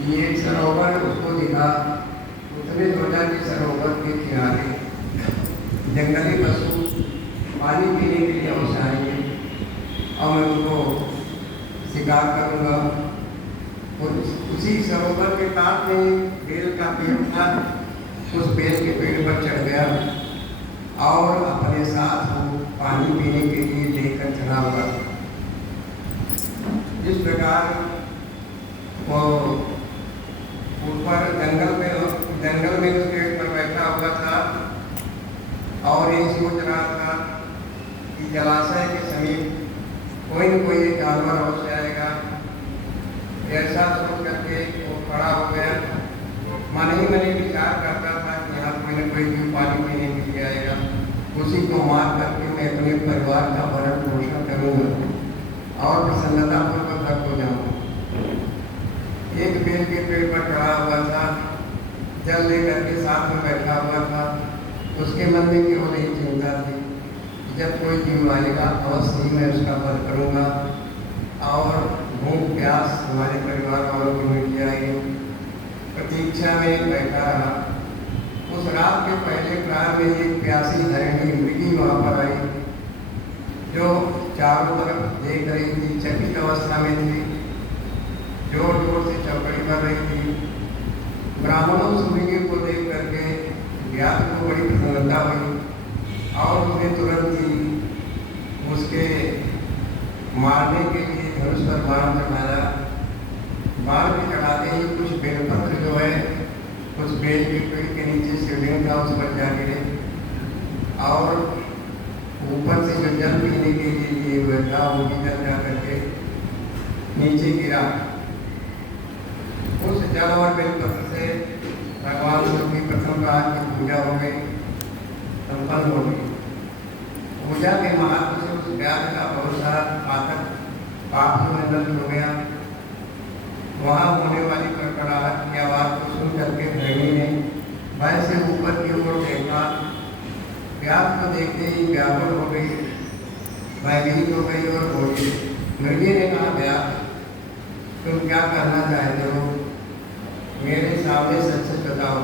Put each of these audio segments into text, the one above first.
ये एक सरोवर उसको दिखा। उसने सोचा कि सरोवर के किनारे जंगली पशु पानी पीने के लिए अवश्य आएंगे और मैं उनको शिकार करूँगा। और उसी सरोवर के पास में बेल का पेड़ था। उस बेल के पेड़ पर चढ़ गया और अपने साथ वो पानी पीने के लिए लेकर चला हुआ। जिस प्रकार वो ऊपर जंगल में उस पेड़ पर बैठा हुआ था और ये सोच रहा था कि जलाशय के समीप कोई न कोई जानवर अवश्य आएगा। ऐसा सोच करके वो खड़ा हो गया। मन ही मन विचार करता था कि यहाँ कोई न कोई भी पानी पीने के लिए आएगा। उसी को मार करके मैं अपने परिवार का भरण पोषण करूँगा और प्रसन्नतापूर्वक घर को जाऊँगा। एक बेल के पेड़ पर चढ़ा हुआ था, जल लेकर के साथ में बैठा हुआ था। उसके मन में केवल यही चिंता थी, जब कोई जीव आएगा अवश्य ही मैं उसका वध करूँगा और भूख प्यास हमारे परिवार वालों को मिट जाएगी। प्रतीक्षा में बैठा रहा। उस रात के पहले प्रहर में एक प्यासी हरिणी मृगी वहाँ पर आई, जो चारों तरफ देख रही थी, चकित अवस्था में थी, जोर जोर से चौकड़ी कर रही थी। ब्राह्मणों उस मृगी को देख करके व्यास को बड़ी प्रसन्नता हुई और उसने तुरंत ही उसके मारने के लिए धनुष पर बाण चढ़ाया। बाण पे चढ़ाते ही कुछ बेलपत्र जो है उस बेल के पेड़ के नीचे शिवलिंग था उस पर जा गिरे और ऊपर से जो जल पीने के लिए हुआ था वो भी जल जा करके नीचे गिरा। उस जल और बेलपत्र से भगवान शिव की प्रथम रात की पूजा हो गई, संपन्न हो गई। पूजा के महत्व से उस व्यास का बहुत सारा पातक पाप में नष्ट हो गया। वहाँ होने वाली कड़कड़ाहट की आवाज़ को सुन करके हरिणी ने भय से ऊपर की ओर देखा। व्यास को देखते ही व्याकुल हो गई, भयभीत हो गई और बोली। मृगी ने कहा, व्यास तुम क्या करना चाहते हो? मेरे सामने सच सच बताओ।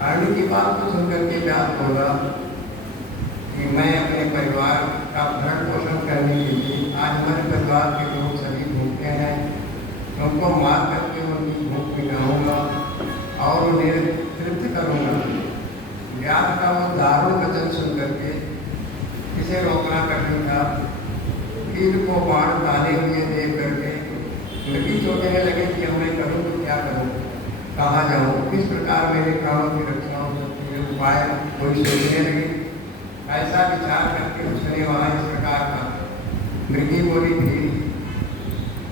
हरिणी की बात को सुन करके व्यास बोला कि मैं अपने परिवार का भरण पोषण करने के लिए आज हमारे परिवार के लोग सभी भूखे हैं, उनको मार करके उनकी भूख मिटाऊंगा और उन्हें तृप्त करूंगा। व्यास का वो दारुण वचन सुन करके इसे रोकना कठिन था। तीर को बाण डाले हुए देख करके मृगी सोचने लगे कि अब मैं करूँ तो क्या करूँ, कहाँ जाऊँ, किस प्रकार मेरे प्राणों की रक्षा हो सकती है, उपाय कोई सोचने लगी। ऐसा विचार करके उसने वहाँ इस प्रकार का मृगी बोली थी,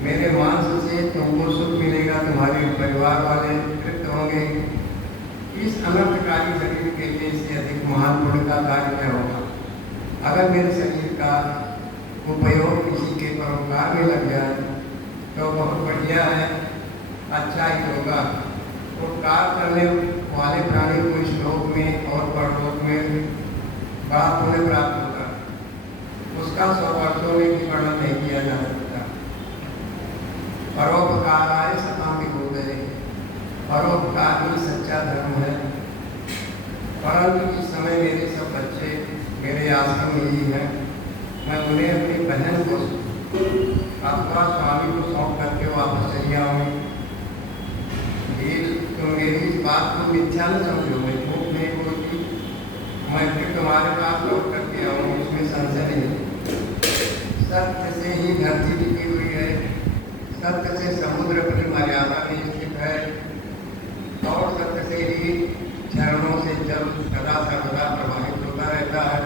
मेरे मांस से तुमको सुख मिलेगा, तुम्हारे परिवार वाले तृप्त होंगे। इस अनर्थकारी शरीर के लिए इससे अधिक महान पुण्य का कार्य क्या होगा? अगर मेरे शरीर का उपयोग किसी के परोपकार में लग जाए तो बहुत बढ़िया है, अच्छा ही होगा। उपकार करने वाले प्राणी को इस लोक में और परलोक में बड़ा पुण्य प्राप्त होगा। उसका 100 वर्षों में भी वर्णन नहीं किया जा सकता। परोपकाराय सताम विभूतये, परोपकार ही सच्चा धर्म है। परंतु इस समय मेरे सब बच्चे मेरे आश्रम में ही हैं, मैं उन्हें अपनी बहन को अथवा स्वामी को सौंप करके वापस चली आऊँगी। तुम मेरी इस बात को मिथ्या न समझो, मैं झूठ नहीं बोलती, मैं फिर तुम्हारे पास लौट करके आऊँगी, उसमें संशय नहीं। सत्य से ही धरती टिकी हुई है, सत्य से समुद्र अपनी मर्यादा में स्थित है और सत्य से ही झरनों से जल सदा सर्वदा प्रवाहित होता रहता है।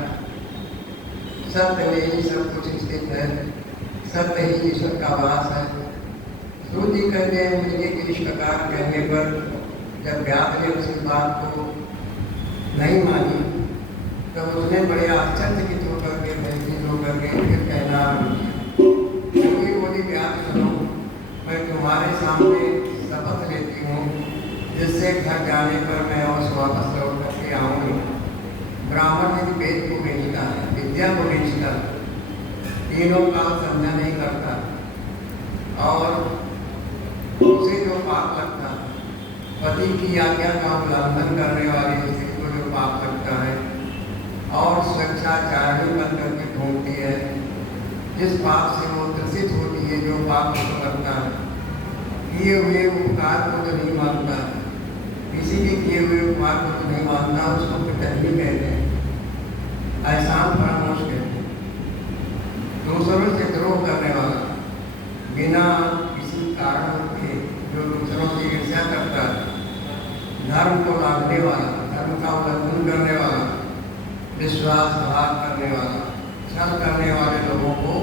सत्य में ही सब कुछ स्थित है, सत्य ही ईश्वर का वास है। सूर्य जी कहते हैं, मृगी के इस प्रकार कहने पर जब व्यास ने उस बात को नहीं मानी तब उसने बड़े आश्चर्यचकित होकर के भयभीत होकर के फिर कहना क्योंकि बोली, व्यास सुनो, मैं तुम्हारे सामने शपथ लेती हूँ जिससे घर जाने पर मैं और वापस लौट करके आऊँगी। ब्राह्मण यदि वेद को बेचता है, विद्या को बेचता है, तीनों काल संध्या नहीं करता और उसे जो जो पाप लगता है, पति की आज्ञा का उल्लंघन करने वाली स्त्री को जो पाप लगता है और स्वेच्छाचारिणी बन करके घूमती है, जिस पाप से वो ग्रसित होती है, जो पाप उसको लगता है, किए हुए उपकार को जो नहीं मानता, किसी के किए हुए उपकार को जो नहीं मानता, उसको पितरनी कहते हैं, एहसान फरामोश कहते हैं। दूसरों से द्रोह करने वाला, बिना किसी कारण के जो दूसरों की ईर्ष्या करता है, धर्म को लांघने वाला, धर्म का उल्लंघन करने वाला, विश्वासघात करने वाला, छल करने वाले लोगों को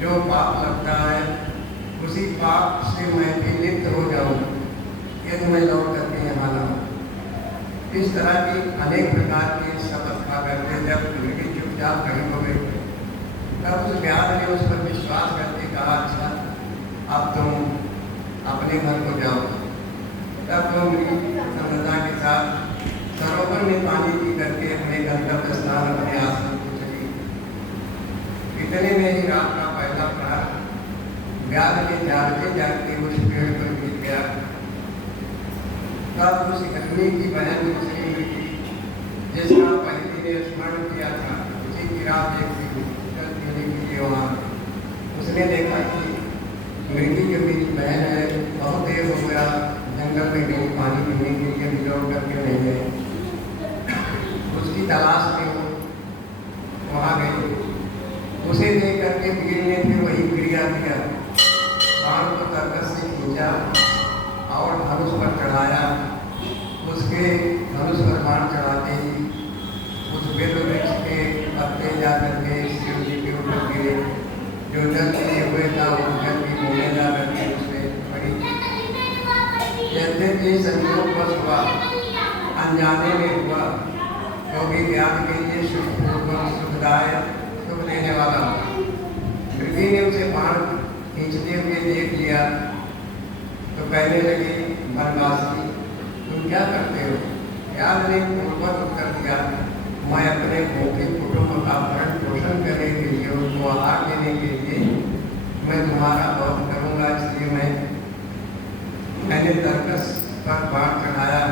जो पाप लगता है, उसी पाप से मैं भी लिप्त हो जाऊँ यदि मैं लौट करके यहाँ लाऊँ। इस तरह की अनेक प्रकार के शपथ खा करके जब उनकी चुपचाप कहीं हो गई, तब उस व्याध ने उस पर विश्वास करके कहा, अच्छा अब तुम अपने घर को जाओ। तब तो उनकी प्रसन्नता के साथ सरोवर में पानी पी करके अपने गंतव्य स्थान, अपने आश्रम को चली। इतने में ही रात का पहला प्रहर व्याध के जागते जागते उस पेड़ पर गिर गया। तब उस अग्नि की बहन दूसरी हुई, जिसका पहले ने स्मरण किया था, उसी की रात एक सी जल पीने के लिए वहाँ उसने देखा कि मृगी जो मेरी बहन है, बहुत देर हो गया जंगल में गई पानी पीने के लिए, भी लौट करके नहीं गए। उसकी तलाश में वो वहाँ गई। उसे देख करके वीर ने फिर वही क्रिया किया, बाण को तरकस से खींचा और धनुष पर चढ़ाया। उसके धनुष पर बाण चढ़ाते ही उस बिल्व वृक्ष के पत्ते जा करके शिव जी के ऊपर गिरे। जो जल लिए हुए था वो जल की मोने जा करके उससे पड़ी। कहते कि संयोग बस हुआ, अनजाने में हुआ, जो भी ज्ञान के लिए सुखदायक, सुख देने वाला। मृगी ने उसे बाण खींचते हुए देख लिया तो कहने लगी, बनवासी तुम क्या करते हो? याद ने पूर्वक उत्तर दिया, मैं अपने भूखे कुटुंब का भरण पोषण करने के लिए, उनको आहार देने के लिए मैं तुम्हारा बहुत करूँगा, इसलिए मैंने तरकस पर बाण चढ़ाया,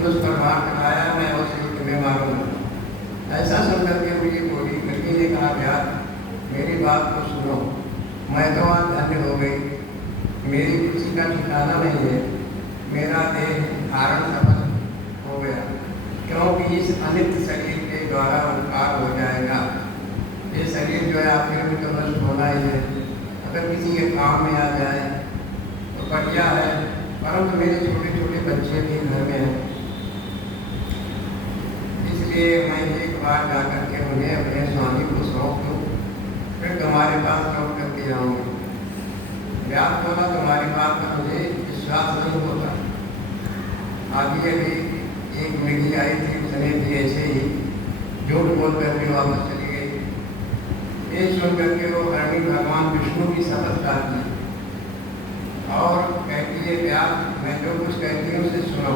उस पर बाण चढ़ाया, मैं उसे तुम्हें मारूंगा। ऐसा सुनकर के मुझे बोली। मृगी ने कहा, यार मेरी बात को सुनो, मैं तो आज धन्य हो गई, मेरी खुशी का ठिकाना नहीं है, मेरा देह धारण सफल हो गया, क्योंकि इस अनित्य शरीर के द्वारा उपकार हो जाएगा। ये शरीर जो है आखिर में तो नष्ट होना ही है, अगर किसी के काम में आ जाए तो बढ़िया है, परंतु मेरे छोटे छोटे बच्चे भी घर में हैं, इसलिए मैं एक बार जा करके उन्हें अपने स्वामी को सौंप दूँ, फिर तुम्हारे पास लौट करके जाऊँगी। व्यास बोला, तुम्हारी बात का मुझे विश्वास नहीं होता। अभी अभी एक मृगी आई थी, उसने भी ऐसे ही झूठ बोल करके वापस चली गई। ये सुन करके वो हरणी भगवान विष्णु की शपथ खाती और कहती है, व्यास मैं जो कुछ कहती हूँ उसे सुनो,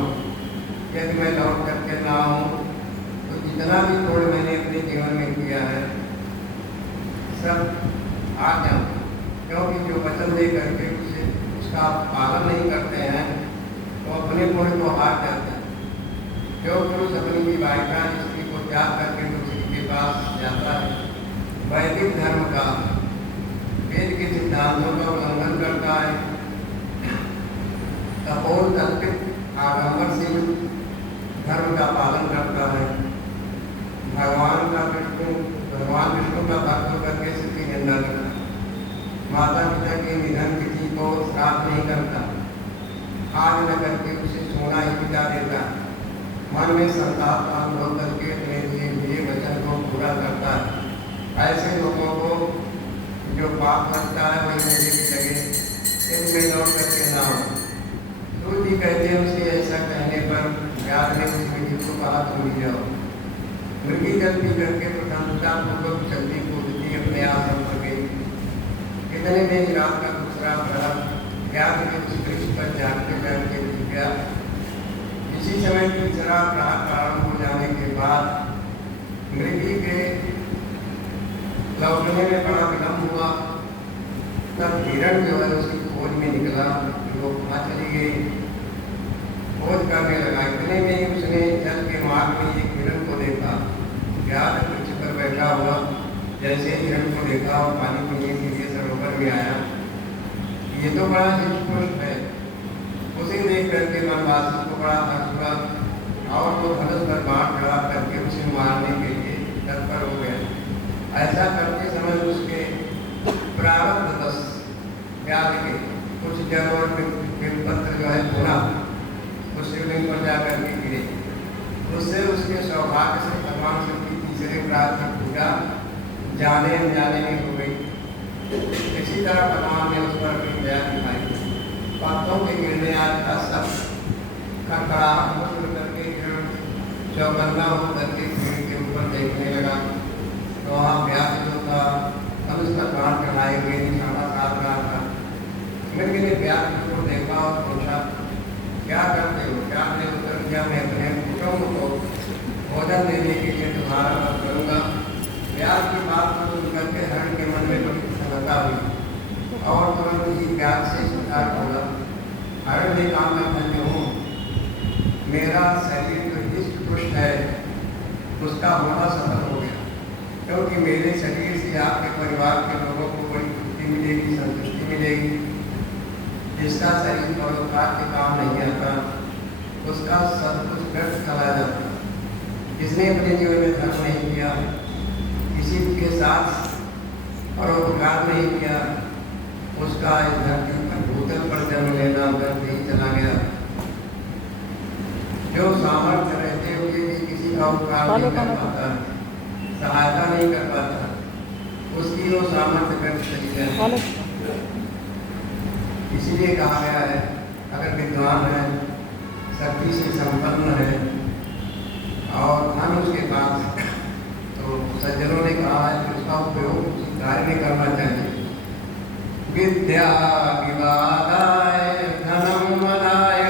यदि मैं लौट करके ना आऊँ तो जितना भी थोड़ा मैंने अपने जीवन में किया है सब आ जाऊँ, क्योंकि जो वचन दे करके उसका पालन नहीं करते हैं तो अपने पुण्य को हार जाते हैं। जो पुरुष अपनी विवाहिता स्त्री को त्याग करके दूसरी के पास जाता है, वैदिक धर्म का, वेद के सिद्धांतों का उल्लंघन करता है, कपोल कल्पित आडंबर से धर्म का पालन करता है, भगवान विष्णु का भक्त करके सबकी निंदा करता है, माता पिता के निधन तिथि को श्राद्ध नहीं करता, आज न करके उसे सोना ही पिता देता, मन में संताप का अनुभव करके अपने दिए वचन को पूरा करता है। ऐसे लोगों को जो पाप लगता है वही मुझे भी लगे, यदि मैं लौट करके ना हो। सूर्य जी कहते हैं, उसके ऐसा कहने पर व्यास ने उस मृगी को कहा, तुम भी जाओ। मृगी जल पी करके प्रसन्नता पूर्वक चलती कूदती अपने आश्रम पर गई। इतने में ही रात का दूसरा प्रहर व्यास ने उस वृक्ष पर जागते जागते दिख गया। इसी समय तीसरा प्रहर प्रारंभ हो जाने के बाद मृगी के लौटने में बड़ा विलम्ब हुआ। तब हिरण जो है उसकी खोज में निकला, वो वहाँ चली गई, खोज करने लगा। इतने में ही उसने जल के मार्ग में एक हिरण को देखा, व्याध वृक्ष पर बैठा हुआ। जैसे हिरण को देखा और पानी पीने के लिए सरोवर में आया, ये तो बड़ा हितपुरुष है। उसे देख करके वनवासी को बड़ा हर्ष हुआ और वो धनुष पर बाण चढ़ा करके उसे मारने के लिए तत्पर हो गए। ऐसा करते समय उसके प्रारब्ध बस व्याध के कुछ जल और पत्र जो है पुनः उस शिवलिंग पर जाकर के गिरे। उससे उसके सौभाग्य से भगवान शिव की तीसरे प्राप्त की पूजा जाने अनजाने में हो गई। इसी तरह भगवान ने उस पर अपनी दया दिखाई। पत्तों के गिरने आज का सब खड़खड़ाहट शुरू करके चौकन्ना होकर के भीड़ के ऊपर देखने लगा। तो वहाँ व्यास जो था तब उसका प्राण चढ़ाए हुए निशाना साध रहा था। मृग ने व्यास को देखा और पूछा, क्या करते हो? क्या ने उत्तर दिया, मैं अपने कुटुंब को भोजन देने के लिए तुम्हारा मत करूँगा। व्यास की बात को सुन करके हरण के मन में बड़ी प्रसन्नता हुई और तुरंत ही व्यास से स्वीकार होगा। हरण ने कहा, मैं धन्य हूँ, मेरा शरीर जो हिष्ट पुष्ट है उसका होना सफल हो गया, क्योंकि मेरे शरीर से आपके परिवार के लोगों को बड़ी खुशी मिलेगी, संतुष्टि मिलेगी। जिसका शरीर परोपकार के काम नहीं आता उसका सब कुछ व्यर्थ चला जाता। जिसने अपने जीवन में धर्म नहीं किया, किसी के साथ परोपकार नहीं किया, उसका इस धरती पर भूतल पर जन्म लेना व्यर्थ ही चला गया। जो सामर्थ्य रहते हुए भी किसी का उपकार नहीं कर पाता, सहायता नहीं कर पाता, उसकी वो सामर्थ्य व्यर्थ चली जाए। इसीलिए कहा गया है, अगर विद्वान है, शक्ति से संपन्न है और धन उसके पास, तो सज्जनों ने कहा है कि उसका उपयोग उसी कार्य में करना चाहिए। विद्या विवादाय धनम मदाय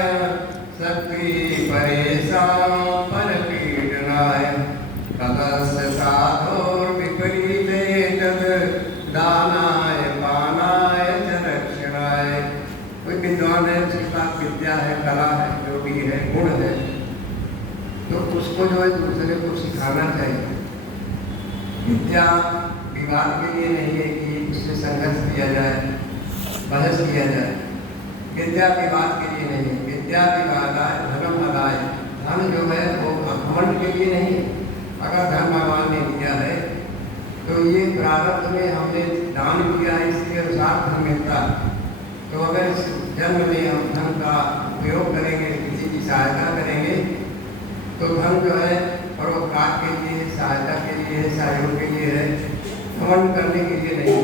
शक्ति परेशान परपीडनाय कलस्य साधोर विपरीते तद दानाय पानाय च रक्षणाय। कोई विद्वान है, उसके पास विद्या है, कला है, जो भी है, गुण है, तो उसको जो है दूसरे को सिखाना चाहिए। विद्या विवाद के लिए नहीं है कि उससे संघर्ष किया जाए, बहस किया जाए। विद्या विवाद के लिए नहीं है। विद्या विवादाय धर्म अदाय, धन जो है वो घमंड के लिए नहीं है। अगर धन भगवान ने दिया है तो ये प्रारब्ध में हमने दान किया है, इसके अनुसार धन मिलता है। तो अगर इस जन्म में हम धन का उपयोग करेंगे, किसी की सहायता करेंगे, तो धन जो है परोपकार के लिए, सहायता के लिए, सहयोग के लिए है, घमंड करने के लिए नहीं।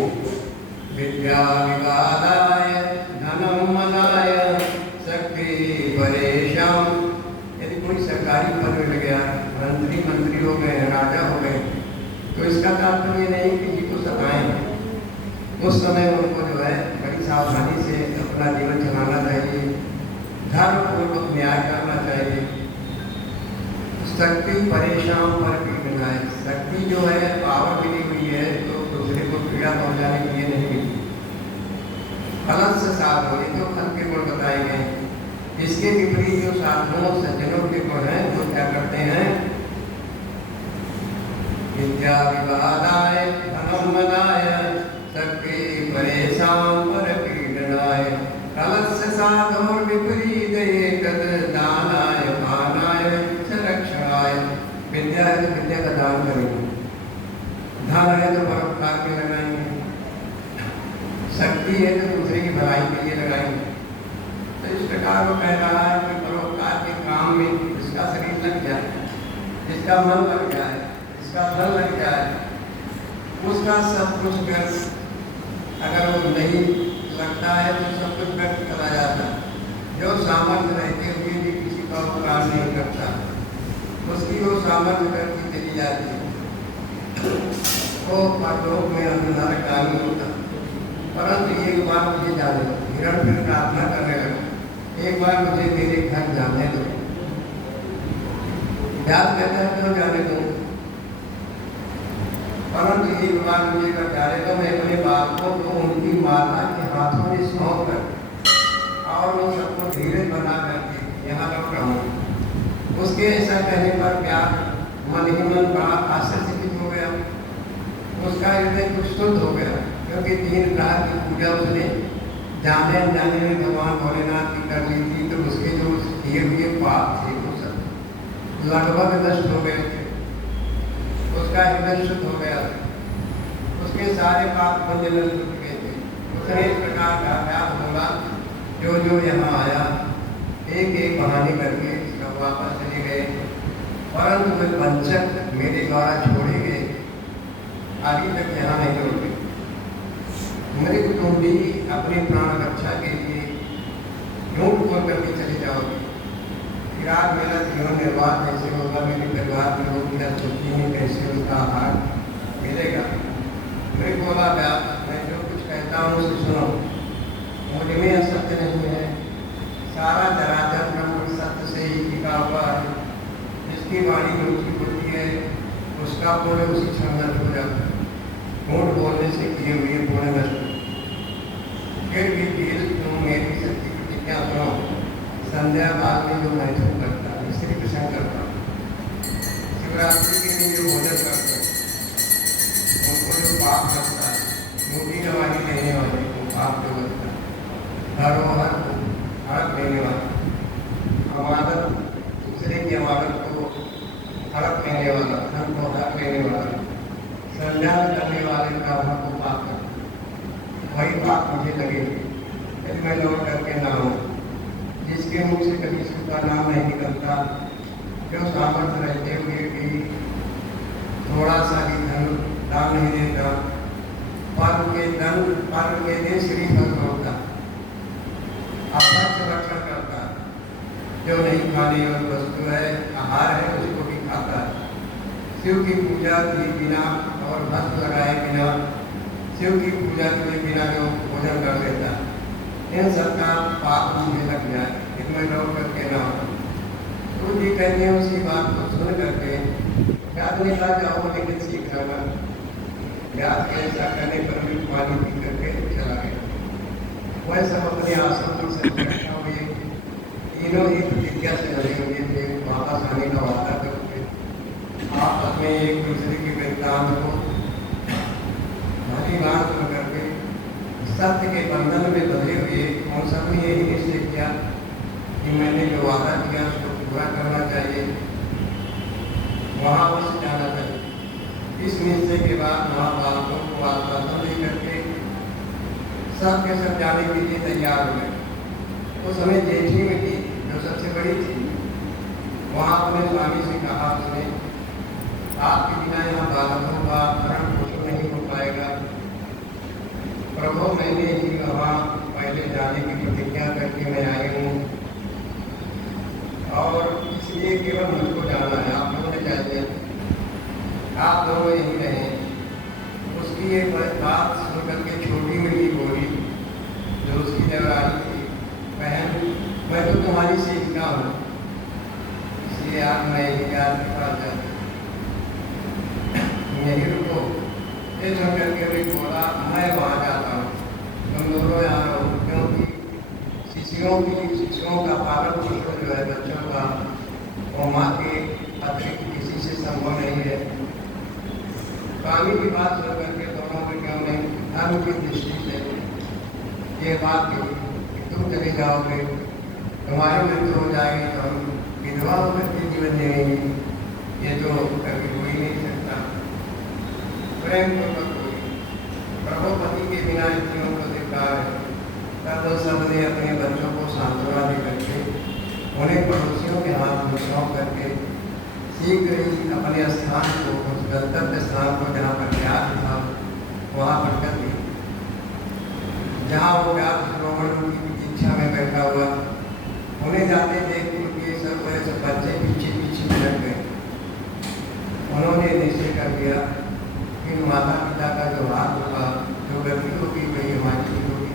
विद्या विवादाय धनम मदाय शक्ति परेशान। यदि कोई सरकारी पद में लग गया, मंत्री हो गए, राजा हो गए, तो इसका तात्पर्य नहीं कि किसी को सताएं। उस समय उनको जो है बड़ी सावधानी से अपना जीवन चलाना चाहिए, धर्मपूर्वक न्याय करना चाहिए। शक्ति परेशान पर पीड़ना है। शक्ति जो है पावर मिली हुई है तो दूसरे को पीड़ा पहुंचाने के लिए नहीं मिली। फल से साध हो, ये तो फल के गुण बताए गए। इसके विपरीत जो साधुओं सज्जनों के गुण हैं वो क्या करते हैं? विद्या विवादाय धनम मदाय शक्ति परेशान पर पीड़नाय कलस्य साधोर विपरीते तद दानाय पानाय च रक्षणाय। विद्या है तो विद्या का दान करेंगे, धन है तो परोपकार के लगाएंगे, शक्ति है तो दूसरे की भलाई के लिए लगाएंगे। तो इस प्रकार वो कह रहा है कि परोपकार के काम में जिसका शरीर लग जाए, जिसका मन लग जाए, जिसका धन लग जाए, उसका सब कुछ व्यर्थ। अगर वो नहीं लगता है तो सब कुछ व्यर्थ चला जाता। जो सामर्थ्य रहते हुए भी किसी का उपकार नहीं करता, उसकी वो सामर्थ्य व्यर्थ चली जाती है। वो परलोक में अंधकार कामी होता। परंतु एक बार मुझे जाने दो, हिरण फिर प्रार्थना करने लगा, एक बार मुझे मेरे घर जाने दो। व्यास कहता है क्यों जाने दो? परंतु एक बार मुझे कर जाने दो, मैं अपने बालकों को उनकी माता के हाथों में सौंप कर और उन सबको धीरे बना करके यहाँ लौट रहा हूँ। उसके ऐसा कहने पर प्यार मन ही मन बड़ा आश्चर्यचकित हो गया। उसका हृदय कुछ शुद्ध हो गया, क्योंकि 3 प्रकार की पूजा उसने जाने अनजाने में भगवान भोलेनाथ की कर ली थी। तो उसके जो किए हुए पाप थे वो सब लगभग नष्ट हो गए थे। उसका हृदय शुद्ध हो गया, उसके सारे पाप पुण्य नष्ट हो गए थे। उसने इस प्रकार का अभ्यास बोला, जो जो यहाँ आया एक एक बहाने करके सब वापस चले गए, परंतु वे वंचक मेरे द्वारा छोड़े गए अभी तक यहाँ नहीं लौटे। मेरे को तुम भी अपने प्राण रक्षा के लिए झूठ बोल करके चले जाओगे, फिर आज मेरा जीवन निर्वाह कैसे होगा, मेरे परिवार के लोग क्या सोचेंगे, कैसे उसका आहार मिलेगा। मैं बोला व्यास, मैं जो कुछ कहता हूँ उसे सुनो, मुझ में असत्य नहीं है, सारा चराचर ब्रह्म सत्य से ही टिका हुआ है। जिसकी वाणी मीठी होती है उसका पुण्य उसी क्षण नष्ट हो जाता है। झूठ बोलने से किए हुए पुण्य नष्ट। फिर भी प्लीज तुम मेरी सच्ची प्रतिज्ञा सुनो, संध्या बाद में जो महसूस करता है श्री कृष्ण करता, शिवरात्रि के लिए जो भोजन करते हैं उनको जो पाप लगता है, मोटी दवाई देने वाले को पाप जो लगता है, धरोहर को हड़प लेने वाले, अमानत दूसरे की अमानत को हड़प लेने वाला, धन को हड़प लेने वाला, संध्या करने वाले ब्राह्मण को पाप करता, वही बात मुझे लगे यदि मैं लौट करके ना हूँ। जिसके मुख से कभी सुख का नाम नहीं निकलता, जो सामर्थ्य रहते हुए भी थोड़ा सा भी धन दान नहीं देता, पर्व के दिन श्री भक्त होता, अपक्ष रक्षण करता, जो नहीं खाने और वस्तु है आहार है उसको भी खाता है, शिव की पूजा किए बिना और भस्म लगाए बिना, शिव की पूजा के बिना जो भोजन कर लेता, इन सबका पाप मुझे लग जाए, इनमें लौट करके ना हो। तो जी कहते हैं उसी बात को सुन करके व्यास ने कहा जाओ लेकिन सीख रहा। व्यास के ऐसा करने पर भी पानी पी करके चला गया। वह सब अपने आश्रम से इकट्ठा हुए, तीनों ही प्रतिज्ञा से लगे हुए थे, वापस आने का वादा करते, आपस में एक दूसरे के वृत्तांत को भली बात सुन करके सत्य के बंधन में बंधे हुए उन सब ने यही निश्चय किया कि मैंने जो वादा किया उसको पूरा करना चाहिए, वहाँ बस जाना चाहिए। इस निश्चय के बाद महाबालकों को आश्वासन दे करके सब के सब जाने के लिए तैयार हो गए। उस समय जेठी में थी जो सबसे बड़ी थी, वहाँ अपने स्वामी से कहा उसने, आपके बिना यहाँ बालकों का भरण पोषण नहीं हो पाएगा। प्रभु मैंने ही वहाँ पहले जाने की प्रतिज्ञा करके मैं आई हूँ और इसलिए केवल मुझको जाना है, आप लोगों ने चाहिए आप दोनों यहीं रहें। उसकी एक बात सुन करके छोटी मेरी बोली जो उसकी देवरानी थी, बहन मैं तो तुम्हारी सेविका हूँ, इसलिए आज मैं यही आपके पास जाती यही रुको। ये सुन करके भी बोला मैं वहाँ जाता हूँ, तुम दोनों यहाँ रहो, क्योंकि शिशुओं का पालन पोषण जो है बच्चों का वो माँ के अतिरिक्त किसी से संभव नहीं है। स्वामी की बात सुन करके दोनों बेटियों ने धर्म की दृष्टि से ये बात कही कि तुम चले जाओगे, तुम्हारी मृत्यु हो जाएगी तो हम विधवा होकर के जीवन जिएंगे, ये तो कभी हो ही नहीं सकता। प्रेम पूर्वक हुई, प्रभुपति के बिना स्त्रियों को धिक्कार है। तब वो सबने अपने बच्चों को सांत्वना दे करके उन्हें पड़ोसियों के हाथ में सौंप करके शीघ्र ही अपने स्थान को, उस गंतव्य स्थान को जहाँ पर व्यास था वहाँ पर कर दी, जहाँ वो व्यास श्रोमण की प्रतीक्षा में बैठा हुआ। उन्हें जाते देख के सब ऐसे बच्चे पीछे पीछे लग गए। उन्होंने निश्चय कर दिया कि माता पिता का जो हाथ होगा, जो गति होगी वही हमारी होगी।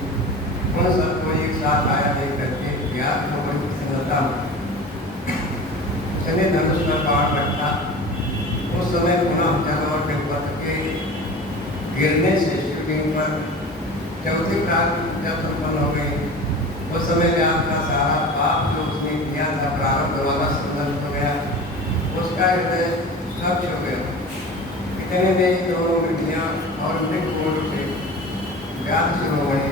उन सबको एक साथ आया देख करके व्यास को बड़ी प्रसन्नता उसने धनुष पर बाण रखा। उस समय पुनः जल और बेलपत्र के गिरने से शिवलिंग पर चौथी प्राग जब संपन्न हो गई, उस समय व्यास इतने में दोनों वृद्धियाँ और मृत कोट से व्याध शुरू हो गए।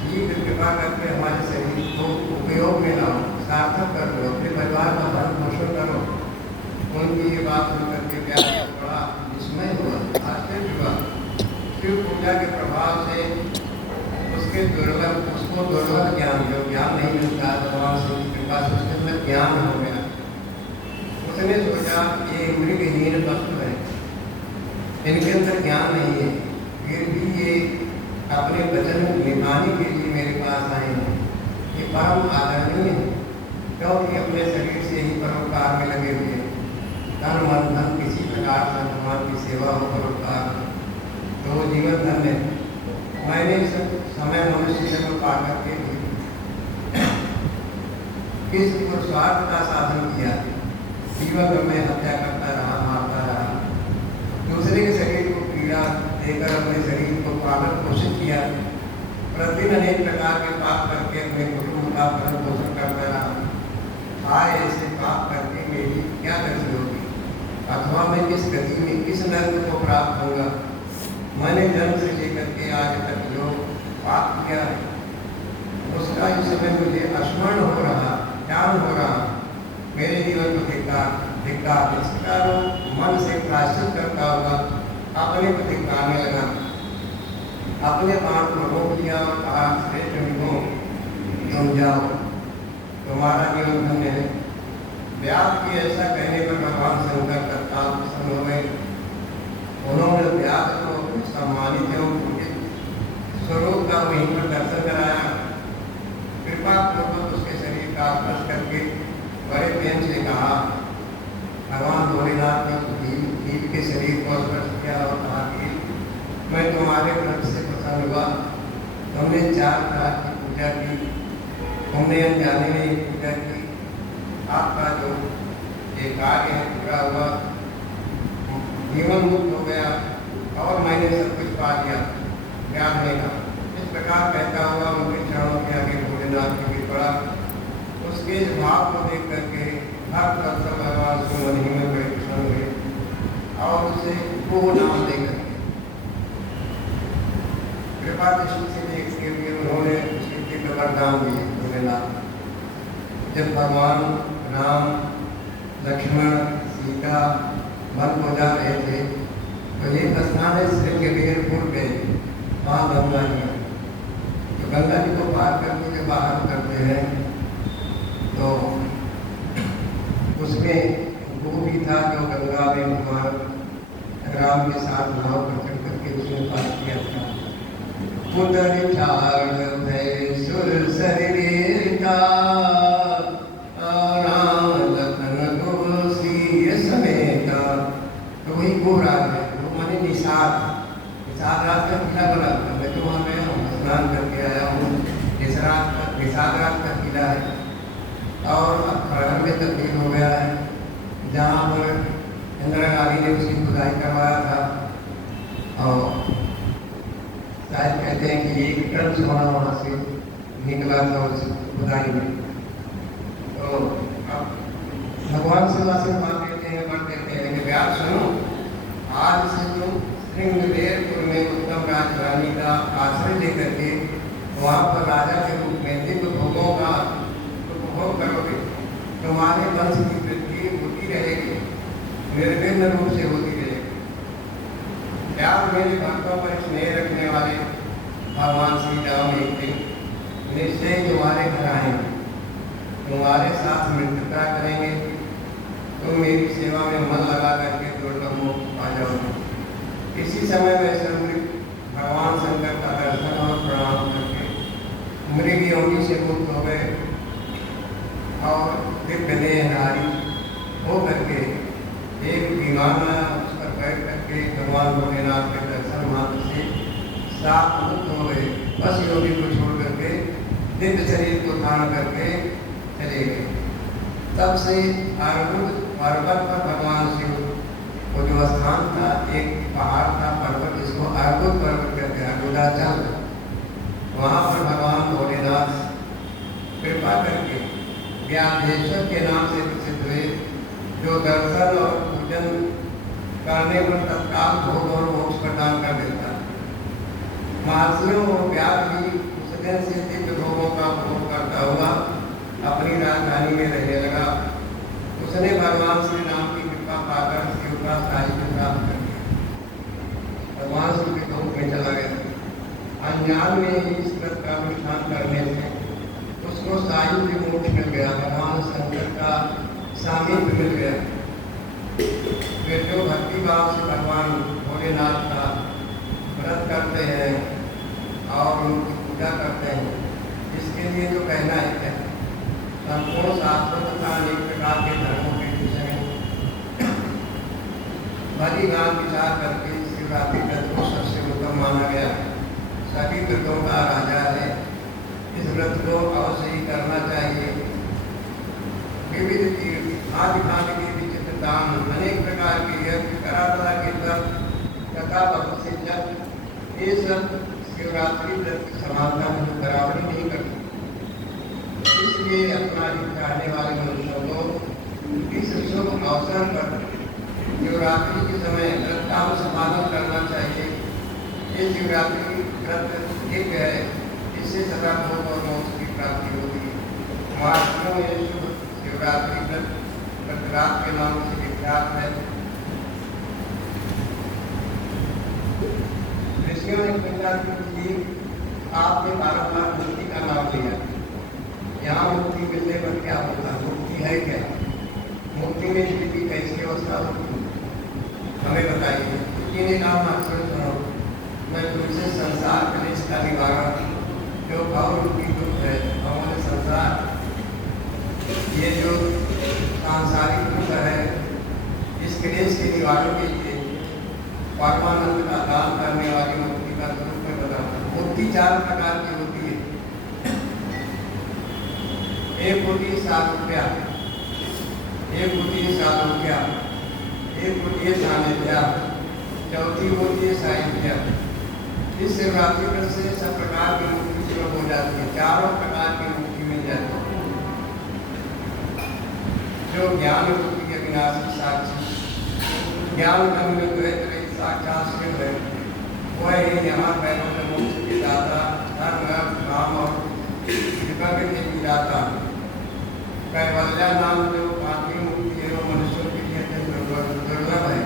शीघ्र कृपा करके हमारे शरीर को उपयोग में लाओ, सार्थक कर दो, अपने परिवार का भरण पोषण करो। उनकी ये बात सुन करके व्याध को बड़ा विस्मय हुआ, आश्चर्य हुआ। शिव पूजा के प्रभाव से उसको दुर्लभ ज्ञान, जो ज्ञान नहीं मिलता भगवान शिव की कृपा से उसके अंदर ज्ञान हो गया। उसने सोचा ये मृगहीन वस्तु है, इनके अंदर ज्ञान नहीं है, फिर भी ये अपने वचन निभाने के लिए मेरे पास आए हैं। ये परम आदरणीय है, क्योंकि अपने शरीर से ही परोपकार में लगे हुए हैं। तन मन धन किसी प्रकार से भगवान की सेवा हो, परोपकार तो वो जीवन धन है। मैंने इस समय मनुष्य को पा करके किस पुरुषार्थ का साधन किया, जीवन में हत्या करता रहा, मारता रहा, दूसरे के शरीर को पीड़ा देकर अपने शरीर को पालन पोषित किया, प्रतिदिन अनेक प्रकार के पाप करके अपने कुटुंब का पालन पोषण करता रहा। आए ऐसे पाप करके मेरी क्या गति होगी, अथवा मैं किस गति में किस नर्क को प्राप्त होगा। मैंने जन्म से लेकर के आज तक जो पाप किया है उसका इस समय मुझे स्मरण हो रहा, ज्ञान हो रहा। मेरे जीवन को धिक्कार इस कारण मन से प्रायश्चित करता हुआ अपने को धिक्कारने लगा। अपने प्राण को रोक दिया और कहा, श्रेष्ठ विभो तुम जाओ, तुम्हारा जीवन धन्य है। व्यास के ऐसा कहने पर भगवान शंकर तत्काल प्रसन्न हो गए। उन्होंने व्यास को सम्मानित एवं पूजित स्वरूप का वहीं पर दर्शन कराया। कृपा पूर्वक उसके शरीर का स्पर्श करके बड़े प्रेम से कहा, भगवान भोलेनाथ ने जीव के शरीर को स्पर्श किया और कहा कि मैं तुम्हारे व्रत से प्रसन्न हुआ। तुमने 4 प्रकार की पूजा की, तुमने अनजाने में पूजा की, आपका जो ये कार्य है पूरा हुआ, जीवन मुक्त हो गया और मैंने सब कुछ पा लिया, ज्ञान ने कहा। इस प्रकार कहता हुआ उनके चरणों के आगे भोलेनाथ जी गिर पड़ा। उसके भाव को देख करके हर तत्व भगवान सुमन ही में बड़े प्रसन्न हुए और उसे वो नाम देकर कृपा दृष्टि से देखते हुए उन्होंने उसके वरदान दिए भोलेनाथ। जब भगवान राम, लक्ष्मण, सीता वन को जा रहे थे तो एक स्थान है श्रृंगबेरपुर गए, वहाँ गंगा जी है। तो गंगा जी को पार करके जब बाहर करते हैं तो उसमें वो भी था जो गंगा में भगवान राम के साथ नाव पर चढ़ करके उसने पार किया था। उदर चार भय सुर सरवीरता, राम लखन को सीय समेता। तो वही गोराज है, वो माने निषाद रात का किला बना। मैं तो वहाँ गया हूँ, स्नान करके आया हूँ। निषाद रात का किला है और अब खड़गड़ में तब्दील हो गया है, जहाँ पर इंदिरा गांधी ने उसकी खुदाई करवाया था और शायद कहते हैं कि 1 टन सोना वहाँ से निकला था उस खुदाई में। तो अब भगवान से आशीर्वाद देते हैं, वर देते हैं कि व्यास सुनो, आज से तुम श्रृंगबेरपुर में उत्तम राजरानी का आश्रय लेकर के वहाँ पर राजा के रूप में दिव्य भोगों का उपभोग करोगे। तुम्हारे वंश की वृद्धि होती रहेगी, निर्विघ्न रूप से होती रहेगी। व्यास मेरे भक्तों पर स्नेह रखने वाले भगवान श्री राम एक दिन निश्चय तुम्हारे घर आएंगे, तुम्हारे साथ मित्रता करेंगे, तुम मेरी सेवा में मन लगा करके दुर्लभ मोक्ष पा जाओगे। इसी समय में संग्रित भगवान शंकर का दर्शन और प्रणाम करके मृग योनि से मुक्त हो गए और दिव्य देहधारी हो करके एक विमान उस पर बैठ करके भगवान भोलेनाथ के दर्शन मात्र से साफ मुक्त हो गए। बस योनि को छोड़ करके दिव्य शरीर को धारण करके चले गए। तब से अर्बुद पर्वत पर भगवान शिव वो जो स्थान था, एक पहाड़ था, पर्वत, जिसको अर्बुद पर्वत कहते हैं, अर्बुदाचल, वहाँ पर भगवान भोलेनाथ कृपा करके व्याधेश्वर के नाम से प्रसिद्ध हुए, जो दर्शन और पूजन करने पर तत्काल भोग और मोक्ष प्रदान कर देता है। महर्षियों और व्यास भी उस दिन से दिव्य भोगों का भोग करता हुआ अपनी राजधानी में रहने लगा। उसने भगवान श्री राम की कृपा पाकर शिव का साहित्य प्राप्त कर लिया। भगवान शिव के लोक में चला गया। अज्ञान में ही इस व्रत का अनुष्ठान करने से उसको साहित्य मोक्ष मिल गया। भगवान शंकर का सामीप्य मिल गया। वे जो भक्ति भाव से भगवान भोलेनाथ का व्रत करते हैं और उनकी पूजा करते हैं, इसके लिए तो कहना ही है। संपूर्ण शास्त्रों तथा अनेक प्रकार के धर्मों के विषय में भली भांति विचार करके शिवरात्रि व्रत को सबसे उत्तम माना गया। सभी व्रतों का राजा है। इस व्रत को अवश्य ही करना चाहिए। विविध तीर्थ आदि भांति के विचित्र दान, अनेक प्रकार के यज्ञ, तरह के व्रत तथा बहुत से जप, ये सब शिवरात्रि व्रत की समानता में बराबरी नहीं करती। इसलिए अपना चाहने वाले मनुष्यों को इस शुभ अवसर पर शिवरात्रि के समय व्रत का संपादन करना चाहिए। ये शिवरात्रि व्रत एक है, इससे सदा भोग और मोक्ष की प्राप्ति होती है। महाराष्ट्र में ये शुभ शिवरात्रि व्रत व्रतरात के नाम से विख्यात है। ऋषियों ने पूछा कि आपने बारंबार मुक्ति का नाम लिया, यहाँ मुक्ति मिलने पर क्या होता है? मुक्ति है क्या? मुक्ति में स्थिति कैसी अवस्था होती है, हमें बताइए। किसी ने कहा अक्सर सुनो, मैं तुमसे संसार कलेश का निवारण, जो भाव रूपी दुख है, हमारे संसार ये जो सांसारिक दुख है, इस क्लेश के निवारण के लिए परमानंद का दान करने वाली मुक्ति का स्वरूप में बताता हूँ। मुक्ति 4 प्रकार की होती है। एक होती है साधुक्या, एक होती है साधुक्या, एक होती है सानिध्या, चौथी होती है साहित्या। इस शिवरात्रि व्रत से सब प्रकार की मुक्ति सुलभ हो जाती है। चारों प्रकार की मुक्ति मिल जाती है। जो ज्ञान रूपी है विनाशी साक्षी, ज्ञान गम्य द्वैत रहित साक्षात शिव है, वह ही यहाँ पैरों में मोक्ष के दाता, धर्म अर्थ काम और कृपा के दाता। कैवल्या नाम जो आत्मी मुक्ति है, वो मनुष्यों के लिए अत्यंत दुर्लभ है।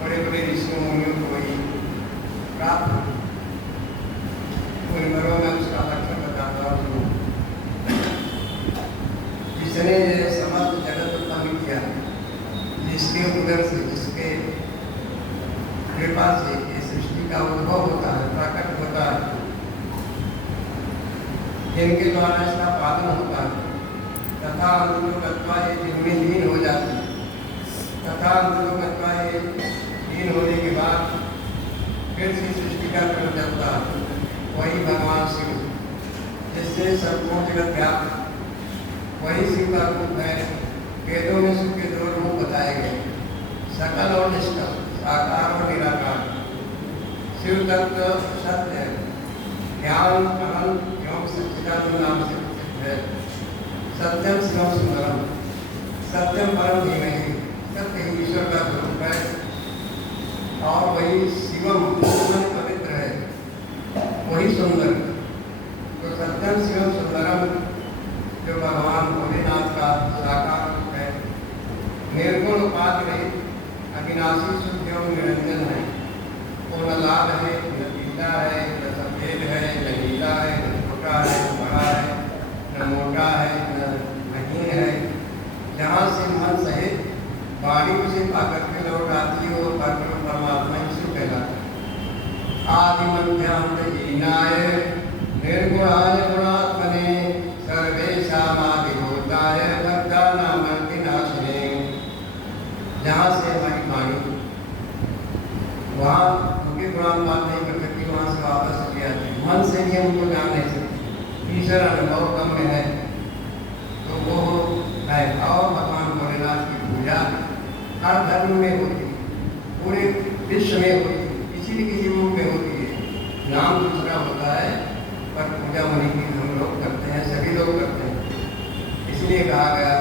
बड़े बड़े ऋषियों मुनियों को वही प्राप्त हो। में उसका लक्षण बताता हूँ। जिसने समस्त जगत उत्पन्न किया, जिसके उदर से, जिसके कृपा से ये सृष्टि का उद्भव होता है, प्रकट होता है, जिनके द्वारा इसका पालन होता है, तथा अंतर्गतवा ये जिनमें लीन हो जाती है, तथा अंतर्गतवा ये लीन होने के बाद फिर से सृष्टि का क्रम चलता है, वही भगवान शिव, जिससे संपूर्ण जगत व्याप्त, वही शिव का रूप है। वेदों में शिव के 2 रूप बताए गए, सकल और निष्कल, साकार और निराकार। शिव तत्व सत्य है, ज्ञान अनंत एवं सच्चिदानंद नाम से प्रसिद्ध है। सत्यम शिवम सुंदरम, सत्यम परम धीमहि, सत्य ही ईश्वर का स्वरूप है और वही शिवम पवित्र है, वही सुंदर। तो सत्यम शिवम सुंदरम जो भगवान भोलेनाथ का साकार रूप है, निर्गुण उपाधि रहित, अविनाशी शुद्ध एवं निरंजन है। वो न लाल है, न पीला है, न सफेद है, न नीला है, न छोटा है, न बड़ा है, न मोटा है, न महीन है। जहाँ से मन सहित वाणी उसे पाकर के लौट आती है, वो परमात्मा ही शिव कहलाता है। आदि मध्यांत हीनाय निर्गुणाय गुणात्मने सर्वेशामादिभूताय भक्तानां विनाशिने। जहाँ से हमारी वाणी वहाँ उनके गुणान बात नहीं कर सकती, वहाँ से वापस चली आती है। मन से भी हमको जान नहीं सकती। ईश्वर अनुभव कम में है तो वो है। और भगवान भोलेनाथ की पूजा हर धर्म में होती है, पूरे विश्व में होती है, किसी न किसी रूप में होती है। नाम दूसरा होता है पर पूजा मनी की हम लोग करते हैं, सभी लोग करते हैं। इसलिए कहा गया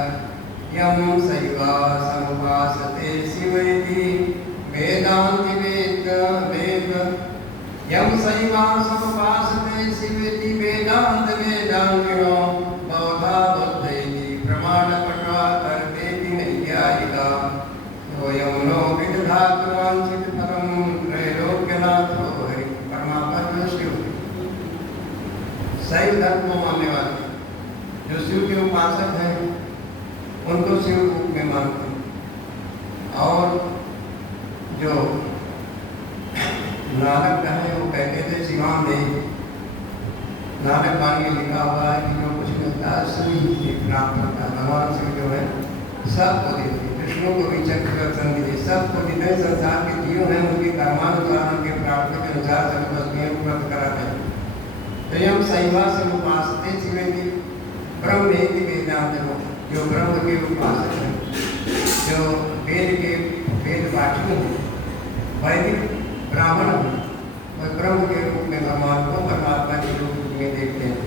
यम शैवा समुपासते शिवेति वेदांति वेद वेद यम शैवासमुपासते शिवेति वेदांत वेदांतिनो बौद्धा बुद्धैः प्रमाणपट्वा तर्केति नैयायिका सोऽयं नो विदधातु वाञ्छितफलं त्रैलोक्यनाथो हरि परमात्मा शिव। शैव धर्म को मानने वाले जो शिव के उपासक हैं उनको शिव रूप में मानते हैं, और जो नारद का है वो कहते थे शिवाम देव। नारद वाणी में लिखा हुआ है कि जो कुछ मिलता है सभी से प्राप्त होता है। भगवान शिव जो है सबको देते, कृष्णों को भी चक्र दर्शन दिए, सबको जितने संसार के जीव हैं उनके कर्मानुसार उनके प्राप्ति के अनुसार सभी वस्तुएं उपलब्ध कराते हैं। तो यम शैवा से उपासते शिवेति ब्रह्मेति वेदांत को, जो ब्रह्म के उपासक हैं, जो वेद के वेद पाठी हैं, वैदिक ब्राह्मण हैं, और ब्रह्म के रूप में भगवान को परमात्मा के रूप में देखते हैं।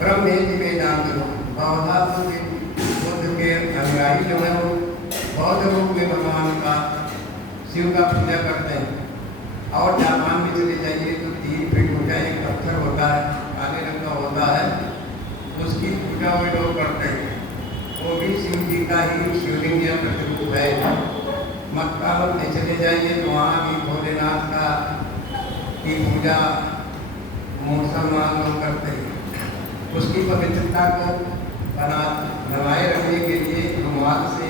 ब्रह्मेति वेदांत को बौद्धा बुद्ध के अनुयायी जो है वो बौद्ध रूप में भगवान का शिव का पूजा करते हैं। और जापान में चले जाइए तो 3 फीट ऊंचा एक पत्थर होता है, काले रंग का होता है, उसकी पूजा वे लोग करते हैं। वो भी शिव जी का ही शिवलिंग या प्रतिरूप है। मक्का में चले जाइए तो वहाँ भी भोलेनाथ का की पूजा मुसलमान लोग करते हैं। उसकी पवित्रता को बनाए रखने के लिए रुमाल से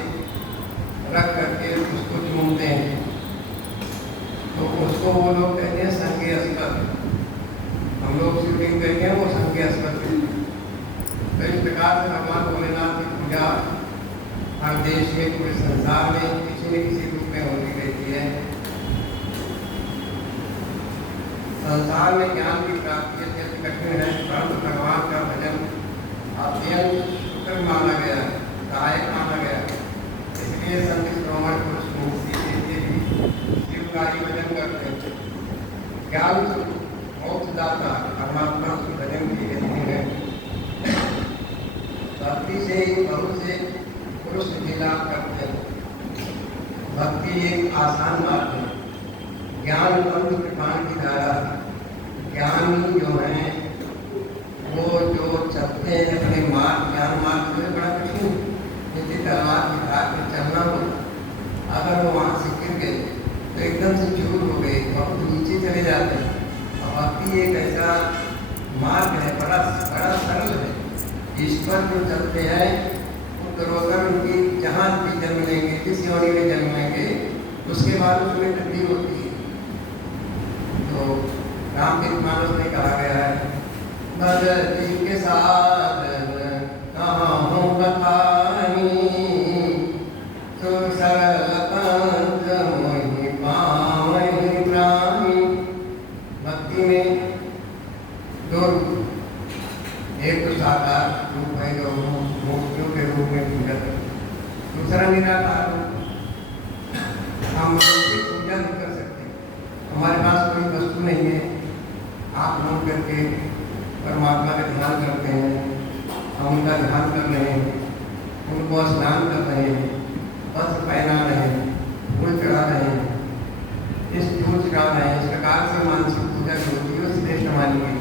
रख करके उसको चूमते हैं, तो उसको वो लोग कहते हैं संज्ञा स्पर्श। हम लोग शिवलिंग कहते हैं, वो संज्ञा स्पर्श। तो इस प्रकार से भगवान भोलेनाथ की पूजा हर देश में, पूरे संसार में किसी न किसी रूप में होती रहती है। संसार में ज्ञान की प्राप्ति अत्यंत कठिन है, परंतु भगवान का भजन अत्यंत सुकर माना गया, सहायक माना गया। इसलिए संत श्रोमण पुरुष मुक्ति के लिए भी शिव का ही भजन करते हैं। ज्ञान मोक्षदाता परमात्मा के भजन की गति है। भक्ति से ही बहुत से पुरुष सिद्धि लाभ करते हैं। भक्ति एक आसान बात है। ज्ञान बंधु कृपाण की धारा। ज्ञानी जो है वो जो चलते हैं अपने मार्ग, ज्ञान मार्ग जो है बड़ा कठिन, जैसे तलवार की धार में चलना हो, अगर वो वहाँ से गिर गए तो एकदम से चूर हो गए, बहुत नीचे चले जाते हैं। और भक्ति एक ऐसा मार्ग है, बड़ा बड़ा सरल है। ईश्वर जो चलते हैं उत्तरोत्तर उनकी जहाँ भी जन्म लेंगे, जिस योनि में जन्म लेंगे, उसके बाद उसमें तकलीफ होती है। तो रामचरितमानस में कहा गया है, भगति के साधन कहाँ हूँ बताई, तो सरल पंथ मोहि पावहि प्राणी। भक्ति में 2 रूप, एक तो साकार रूप है जो मूर्तियों के रूप में पूजा करते, दूसरा निराकार रूप। हम उनकी पूजा नहीं कर सकते, हमारे पास कोई वस्तु नहीं है, आप लोग करके परमात्मा का ध्यान करते हैं, हम उनका ध्यान कर रहे हैं, उनको स्नान कर रहे हैं, वस्त्र पहना रहे हैं, फूल चढ़ा रहे हैं, इस फूल चढ़ा रहे हैं। इस प्रकार से मानसिक पूजा जो होती है वो श्रेष्ठ मानी गई,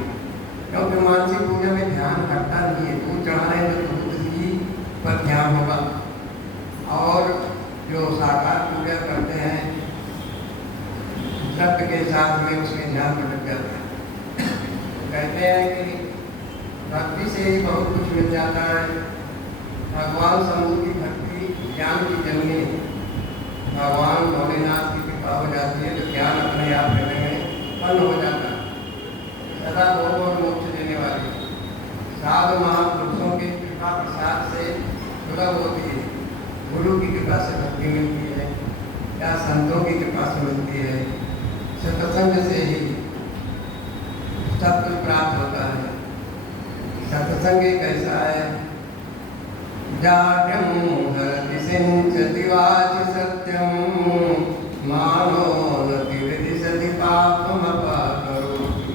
क्योंकि मानसिक पूजा में ध्यान हटता नहीं है। फूल चढ़ा रहे हैं तो दूध ही पर ध्यान होगा, और जो साकार पूजा करते हैं द्रव्य के साथ में उसमें ध्यान भटक जाता है। कहते हैं कि भक्ति से ही बहुत कुछ मिल जाता है। भगवान शंभु की भक्ति ज्ञान की जननी, भगवान भोलेनाथ की कृपा हो जाती है तो ज्ञान अपने आप रहने में उत्पन्न हो जाता है। सदा भोग और मोक्ष देने वाली साधु महापुरुषों की कृपा प्रसाद से सुलभ होती है। गुरु की कृपा से भक्ति मिलती है या संतों की कृपा से मिलती है। सत्संग से ही सब कुछ प्राप्त होता है। सत्संग एक ऐसा है, जाड्यं हरति सिंचति वाचि सत्यं, मानो नति विदिशति पापमपाकरोति,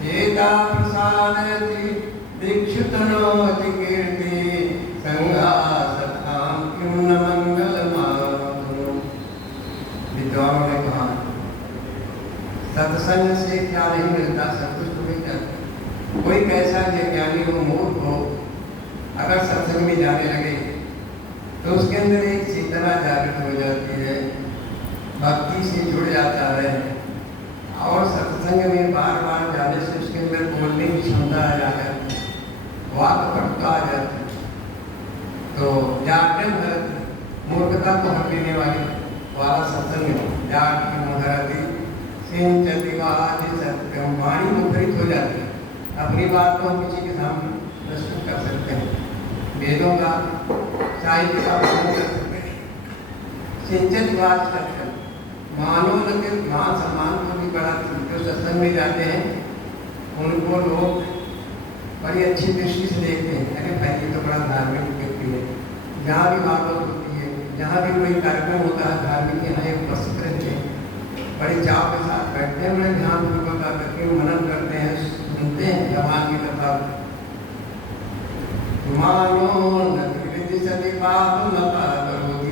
चेता प्रसादयति दीक्षितनोति कीर्ति, संघा सत्तां किं न मंगलमावतु। विद्वानों सत्संग में जाने लगे तो उसके अंदर एक चेतना जागृत हो जाती है, भक्ति से जुड़ जाता है और सत्संग में बार बार जाने से उसके अंदर बोलने की क्षमता आ जाती है, वाक्पटुता आ जाती है। तो जागरण मूर्खता को हट देने वाला सत्संग जाट की मुहरती सिंचतिवाद सत्यम, वाणी मुखरित हो जाती है, अपनी बात को हम किसी के सामने प्रस्तुत कर सकते हैं, वेदों का साहित्य का वर्णन कर सकते हैं। सिंचतिवाद सत्यम, मानव के मान सम्मान को भी बढ़ाते हैं। जो सत्संग में जाते हैं उनको लोग बड़ी अच्छी दृष्टि से देखते हैं, अरे भाई ये तो बड़ा धार्मिक व्यक्ति है। जहाँ भी भागवत होती है, जहाँ भी कोई कार्यक्रम होता है धार्मिक, यहाँ एक उपस्थित रहते हैं, बड़े चाव के साथ बैठते हैं, बड़े ध्यान पूर्वक करके मनन करते हैं, सुनते हैं भगवान की कथा।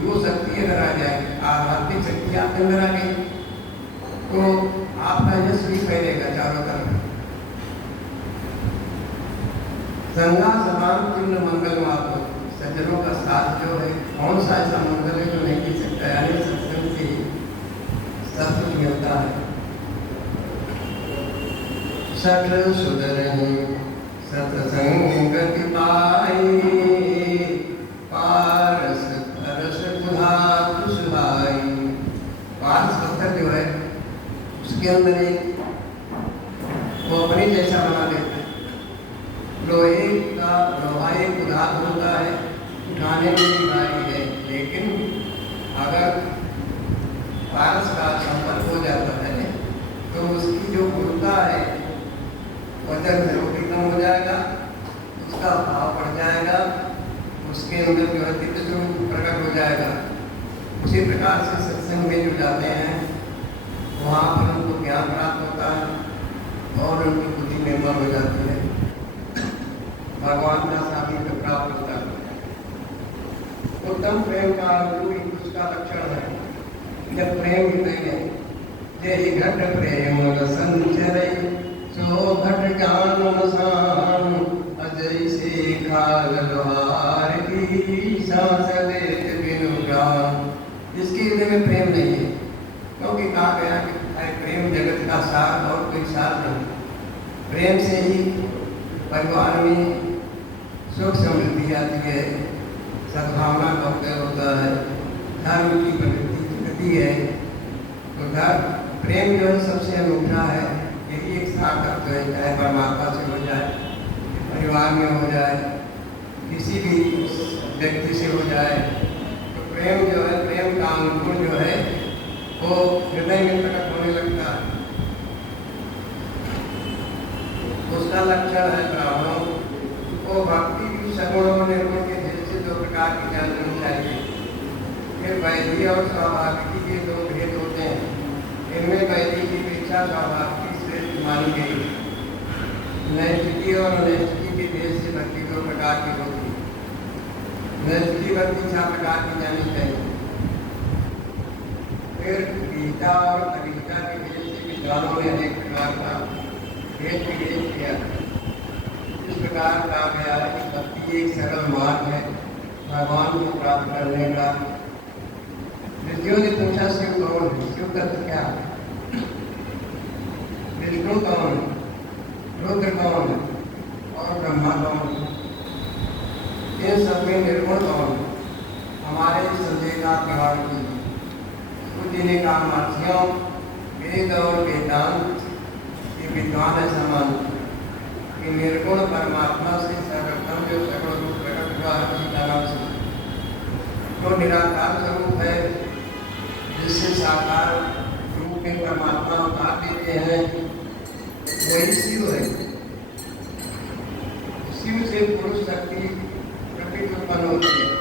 वो शक्ति अगर आ जाए, आध्यात्मिक शक्ति आपके अंदर आ गई तो आपका यश भी फैलेगा चारों तरफ। संगा समान चिन्ह मंगल मात्र, सज्जनों का साथ जो है, कौन सा ऐसा मंगल है जो नहीं दे सकता, यानी सत्संग से सब कुछ मिलता है। सठ सुधरहि सत्संगति पाई, पारस तरस बुधातु सुहाई। पारस पत्थर जो है उसके अंदर एक वो अपने जैसा बना देते हैं। लोहे का लोहा एक उदाहरण होता है, उठाने में भी भारी है, लेकिन अगर पारस का संपर्क हो जाता है तो उसकी जो गुरुता है वजन में वो भी कम हो जाएगा, उसका भाव बढ़ जाएगा, उसके अंदर जो है दिव्य स्वरूप प्रकट हो जाएगा। उसी प्रकार से सत्संग में जो जाते हैं वहाँ पर उनको ज्ञान प्राप्त होता है और उनकी बुद्धि निर्मल हो जाती है, भगवान का सामीप्य प्राप्त होता है। उत्तम प्रेम का उसका लक्षण है, जब प्रेम हृदय में जय घट प्रेम संचरई, सो घट ज्ञान मसान, अजय से खाल लोहार की, सांस लेत बिनु ज्ञान। जिसके हृदय में प्रेम नहीं है, क्योंकि कहा गया कि प्रेम जगत का सार और कोई सार नहीं। प्रेम से ही परिवार में सुख समृद्धि आती है, सद्भावना का उदय होता है, धर्म की प्रगति की गति है। तो धर्म प्रेम जो है सबसे अनूठा है, यही एक सार्थक है, चाहे परमात्मा से हो जाए, परिवार में हो जाए, किसी भी व्यक्ति से हो जाए। तो प्रेम जो है, प्रेम का अंकुर जो है वो हृदय में प्रकट होने लगता है। उसका लक्षण है ब्राह्मणों को भक्ति की सगुणों निर्गुण के भेद से दो प्रकार की जाननी चाहिए। फिर वैधि और स्वाभाविकी के दो भेद होते हैं, इनमें वैधि की अपेक्षा स्वाभाविकी श्रेष्ठ मानी गई। नैष्ठिकी और अनैष्ठिकी के भेद से भक्ति दो प्रकार की होती है। नैष्ठिकी भक्ति 4 प्रकार की जानी चाहिए। फिर गीता और अगीता के भेद से विद्वानों ने अनेक प्रकार का भेद विभेद किया। इस प्रकार कहा गया है कि भक्ति एक सरल मार्ग है भगवान को प्राप्त करने का। ऋषियों ने पूछा शिव कौन है, शिव तत्व क्या है, विष्णु कौन है, रुद्र कौन है और ब्रह्मा कौन है, इन सब में निर्गुण कौन है। हमारे संदेह का निवारण कीजिए। ने कामार्थियों वेद और वेदांत के विद्वान ऐसा मानते कि निर्गुण परमात्मा से सर्वप्रथम जो सकल रूप प्रकट हुआ है सीताराम से, तो निराकार स्वरूप है, जिससे साकार रूप में परमात्मा उतार देते हैं, वही शिव है। शिव से पुरुष शक्ति प्रकृति उत्पन्न होती है।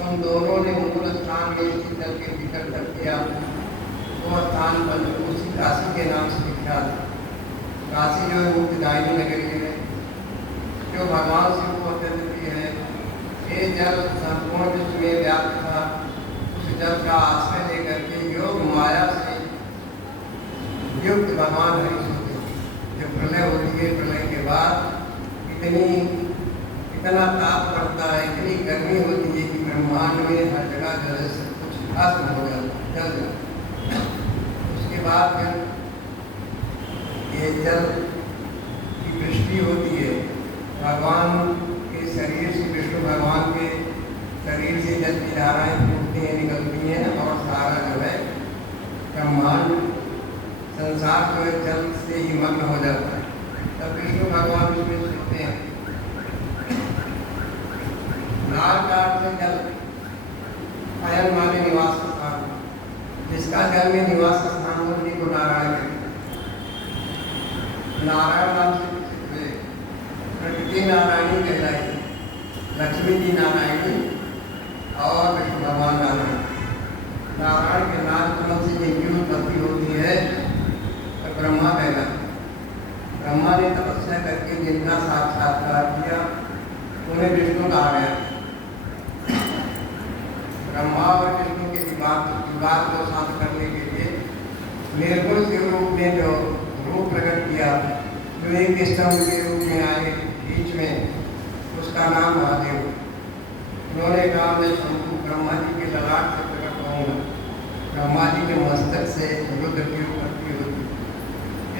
उन दोनों ने मूल स्थान में इसी जल के भीतर कर दिया। वो स्थान पंचकोशी काशी के नाम से विख्यात है। काशी जो है मुक्तिदायिनी नगरी है, जो भगवान शिव को अत्यंत प्रिय है। ये जल संपूर्ण विश्व में व्याप्त था। उस जल का आश्रय लेकर के योग माया से युक्त भगवान हरि होते। जब प्रलय होती है, प्रलय के बाद इतना ताप पड़ता है, इतनी गर्मी होती है कि ब्रह्मांड में हर जगह जो है सब कुछ भस्म हो जाता है, जल जाता है। उसके बाद फिर ये जल की वृष्टि होती है, भगवान के शरीर से, विष्णु भगवान के शरीर से जल की धाराएं फूटती हैं, निकलती हैं और सारा जो है ब्रह्मांड संसार जो है जल से ही मग्न हो जाता है। तब विष्णु भगवान उसमें सोते हैं। लाल काट से जल अयन माने निवास स्थान, जिसका जल में निवास स्थान हो उन्हीं को नारायण कहते हैं। नारायण नाम से प्रकृति नारायणी कहलाई, लक्ष्मी जी नारायणी और विष्णु भगवान नारायण। नारायण के नाम कमल से जिनकी उत्पत्ति होती है तो ब्रह्मा कहला। ब्रह्मा ने तपस्या करके जिनका साक्षात्कार किया उन्हें विष्णु कहा गया। ब्रह्मा और विष्णु के विवाद को शांत करने के लिए निर्गुण शिव रूप में जो रूप प्रकट किया, जो एक स्तंभ के रूप में आए बीच में, उसका नाम महादेव। उन्होंने कहा मैं शंभु ब्रह्मा जी के ललाट से प्रकट होऊंगा, ब्रह्मा जी के मस्तक से रुद्र की उत्पत्ति होगी।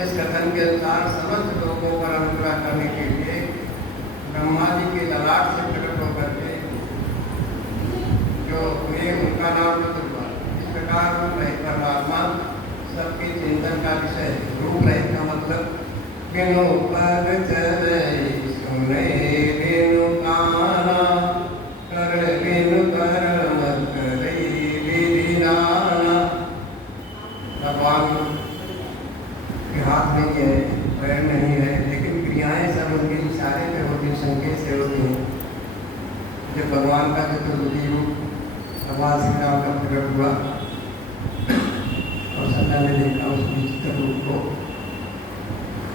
इस कथन के अनुसार समस्त लोगों पर अनुग्रह करने के लिए ब्रह्मा जी के ललाट से प्रकट होकर के जो हुए उनका नाम रुद्र हुआ। इस प्रकार रूप रहित परमात्मा सबके चिंतन का विषय। रूप रहित का मतलब बिनु पग चले सुने बिनु काना कर बिनु कर्म करे विधि नाना। भगवान के हाथ नहीं है, पैर नहीं है, लेकिन क्रियाएं सब उनके इशारे पे होती, संकेत से होती हैं। जब भगवान का चतुर्भुजी रूप भगवान श्री राम का प्रकट हुआ और सन्ना ने देखा उस विचित्र रूप को,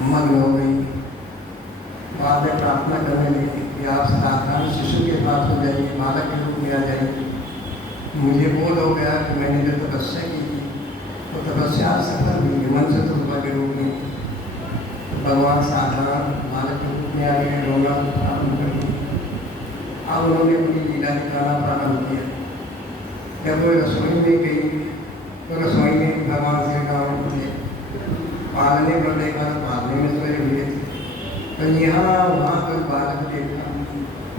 मग्न हो गई। बाद में प्रार्थना करने लगी कि आप साधारण शिशु के पास हो जाइए, बालक के रूप में आ जाइए। मुझे बोध हो गया कि मैंने जो तपस्या की थी वो तपस्या सफल हुई है, मन चतुर्भुज के रूप में। तो भगवान साधारण बालक के रूप में आ गए, रोना प्रारंभ कर दिया। अब उन्होंने अपनी लीला दिखाना प्रारंभ किया। जब वो रसोई में गई तो रसोई में भगवान श्री राम थे, पालने पर देखा तो पालने में सोए हुए थे। तो यहाँ वहाँ कोई बालक देखा,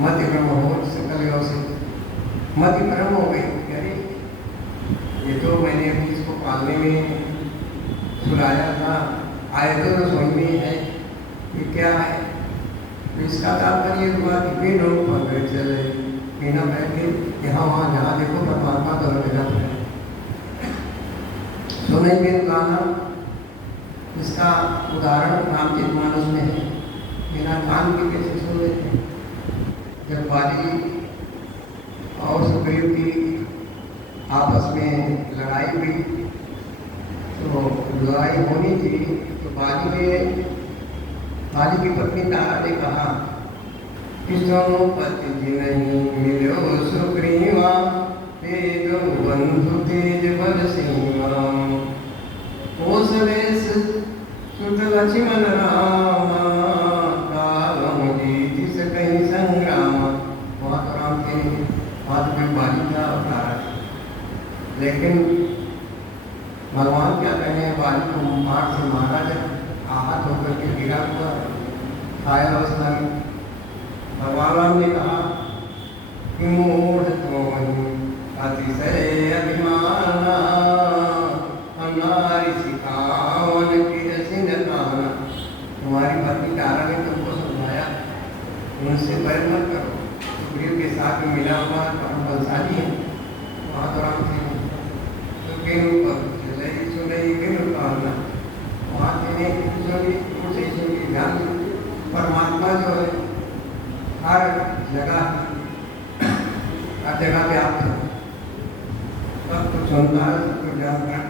मति भ्रम हो सकल से मति भ्रम हो गई। अरे ये तो मैंने अभी इसको पालने में सुलाया था, आए तो रसोई में है, ये क्या है? तो इसका तात्पर्य हुआ कि बिना पग चले, बिना बैठे यहाँ वहाँ जहाँ देखो परमात्मा दोनों जगह पर है। सुने बिन गाना, इसका उदाहरण रामचरितमानस में है। बिना कान के कैसे सुन लेते हैं? जब बाली और सुग्रीव की आपस में लड़ाई हुई तो लड़ाई होनी थी, तो बाली की पत्नी तारा ने कहा कि दोनों पति जी नहीं मिलो सुग्रीवा, तेज बंधु तेज बल सिंहा, ओस वेश सुत लक्ष्मण रामा, कालम जीत सकहि संग्राम। वहाँ तो राम थे, हाथ में बाली का अवतार। लेकिन भगवान क्या कहें, बाली को मार से मारा, जब आहत होकर के गिरा हुआ छाया अवस्था में। भगवान राम ने कहा कि मूढ़ तुम अतिशय अभिमाना, नारी सिखावन की रसिन काना। तुम्हारी पत्नी तारा ने तुमको समझाया, उनसे बैर मत करो, सुग्रीव के साथ में मिला हुआ परम बलशाली है। वहाँ तो राम थे, तो बिनु पग चले सुने बिनु काना, वहाँ तेने सुनी ध्यान। परमात्मा जो है हर जगह व्याप्त है, सब कुछ सुनता है, सब कुछ जानता है।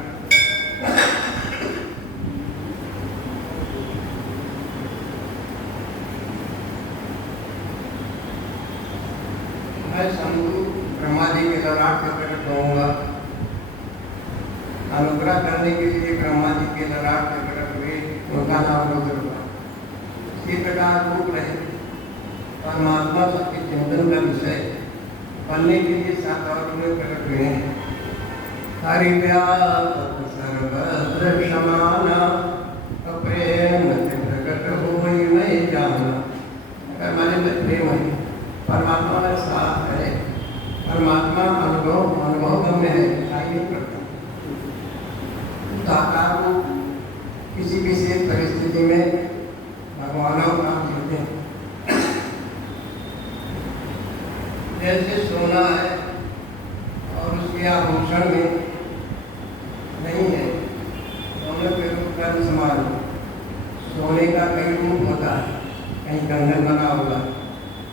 मैं शंभु ब्रह्मा जी के ललाट से प्रकट होऊंगा। अनुग्रह करने के लिए ब्रह्मा जी के ललाट से प्रकट हुए, उनका नाम रुद्र हुआ। इसी प्रकार रूप रहे परमात्मा सबके चिंतन का विषय बनने के लिए साकार में प्रकट हुए हैं। हरिव्यापक सर्वत्र क्षमाना प्रेम से प्रकट होई नहीं जाना। अगर हमारे अंदर प्रेम है, परमात्मा में साथ है, परमात्मा अनुभव गम्य है, दिखाई नहीं पड़ता। साकार को किसी विशेष परिस्थिति में भगवानों का जीते हैं। जैसे सोना है और उसके आभूषण में नहीं है, सोने के रूप का समान। सोने का कई रूप होता है, कहीं कंगन बना हुआ,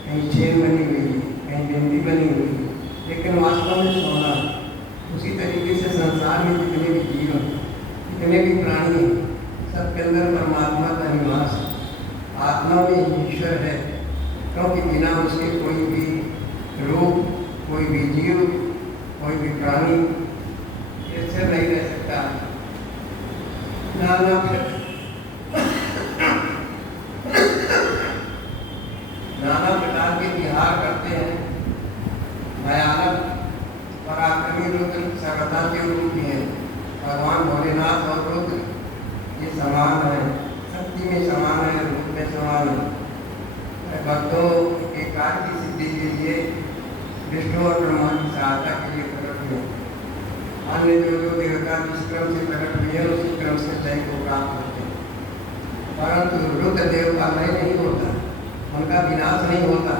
कहीं छेद बनी हुई, कहीं बिंदी बनी हुई, लेकिन वास्तव में सोना। उसी तरीके से संसार में जितने भी जीव हैं, जितने भी प्राणी हैं, सबके अंदर परमात्मा का निवास है। आत्मा में ईश्वर है, क्योंकि बिना उसके कोई भी रूप, कोई भी जीव, कोई भी प्राणी ऐसे नहीं रह सकता। नाना प्रकार के विहार करते हैं। भयानक पराक्रमी रुद्र सर्वदा के रूप में है। भगवान भोलेनाथ और रुद्र ये समान है, शक्ति में समान है, रूप में समान है। भक्तों के कार्य की सिद्धि के लिए विष्णु और ब्रह्मा की सहायता के लिए प्रकट हुए। अन्य जो देवता जिस क्रम से प्रकट हुए हैं उसी क्रम से जय को प्राप्त होते हैं। परंतु रुद्र देव का लय नहीं होता, उनका विनाश नहीं होता,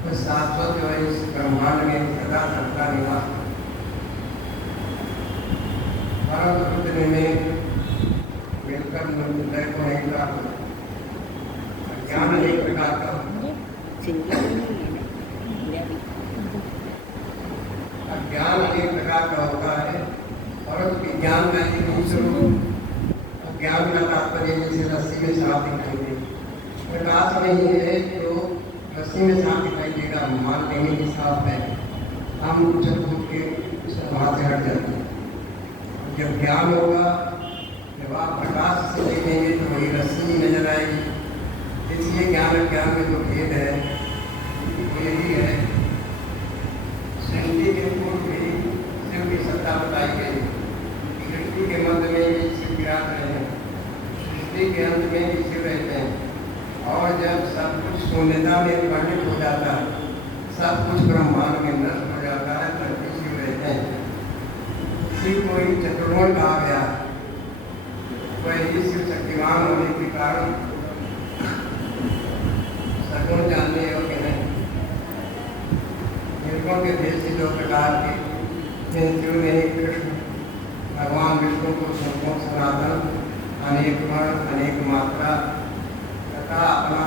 तो शाश्वत जो है इस ब्रह्मांड में सदा सबका निवास। परंतु रुद्र में मिलकर लय को नहीं प्राप्त होता। ज्ञान एक प्रकार का ज्ञान अनेक प्रकार का होता है, और विज्ञान का एक स्वरूप। ज्ञान का तात्पर्य जैसे रस्सी में सांप दिखाई दे, प्रकाश नहीं है तो रस्सी में सांप दिखाई देगा, मान लेंगे कि सांप है, हम उछल कूद के वहाँ से हट जाते हैं। जब ज्ञान होगा, जब आप प्रकाश से देखेंगे तो वही रस्सी नजर आएगी। इसलिए ज्ञान में जो भेद है वो यही है। सृष्टि के पूर्व भी शिव की सत्ता बताई गई, सृष्टि के मध्य में भी शिव विराज रहे हैं, सृष्टि के अंत में भी शिव रहते हैं, और जब सब कुछ शून्यता में परिणित हो जाता है, सब कुछ ब्रह्मांड में नष्ट हो जाता है, तब भी शिव रहते हैं। शिव को ही चतुर्मुख कहा गया। वही शिव शक्तिमान होने के कारण सगुण जानने योग्य है। निर्गुण के भेद से दो प्रकार के कृष्ण भगवान विष्णु को संपूर्ण सनातन, अनेक वर्ण, अनेक मात्रा तथा अपना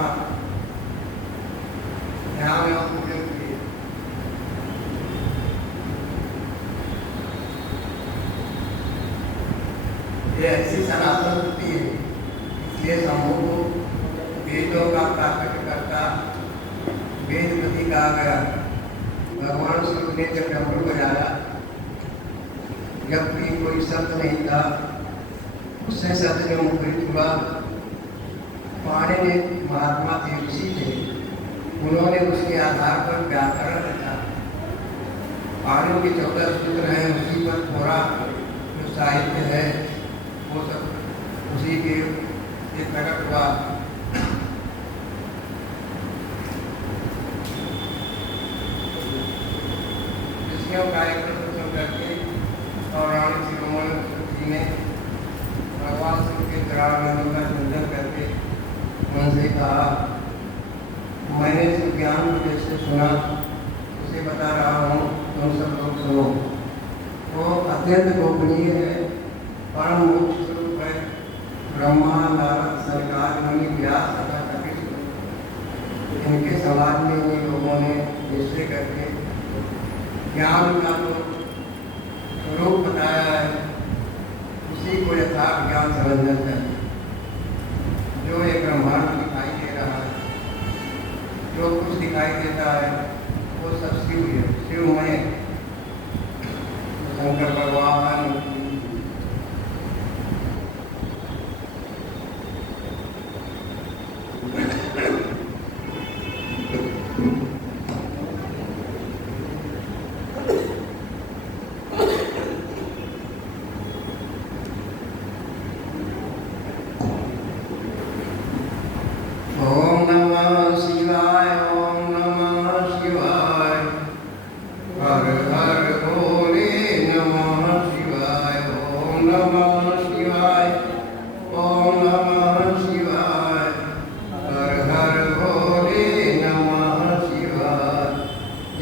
ध्यान और पूजन किए। ये ऐसी सनातन वृत्ति है, इसलिए समूह को वेदों का प्राकट्य करता वेदपति कहा गया। भगवान शिव ने जब डमरू बजाया, जब भी कोई शब्द नहीं था, उससे शब्द में मुखरित हुआ। पाणिनि महात्मा थे, ऋषि थे, उन्होंने उसके आधार पर व्याकरण रचा। पाणिनि के 14 सूत्र हैं, उसी पर थोड़ा जो साहित्य है वो सब उसी के प्रकट हुआ। का एक प्रश्न करके पौराणिक शिरोमणि जी ने भगवान शिव के चरणारविंदों का चिंतन करके उनसे कहा, मैंने इस ज्ञान को जैसे सुना उसे बता रहा हूँ, तुम सब लोग सुनो। वो अत्यंत गोपनीय है, परम मुख्य स्वरूप है। ब्रह्मा, नारद, सरकार, मुनि, व्यास तथा कपिल, इनके समाज में इन लोगों ने निश्चय करके ज्ञान का जो स्वरूप बताया है, उसी को यथार्थ ज्ञान समझना चाहिए। जो ये ब्रह्मांड दिखाई दे रहा है, जो कुछ दिखाई देता है, वो सब शिव है, शिवमय। शंकर भगवान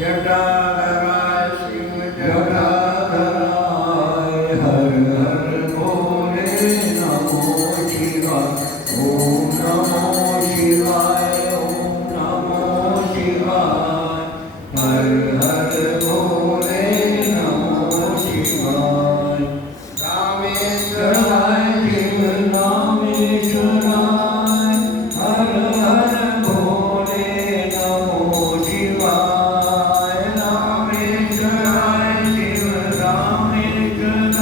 जटाधराय शिव जटाधराय हर हर भोले नमो शिवाय ओम नमो शिवाय ओम नमो शिवाय हर हर भोले नमो शिवाय रामेश्वराय शिव रामेश्वराय हर हर भोले नमो शिवाय रामेश्वराय शिव रामेश्वराय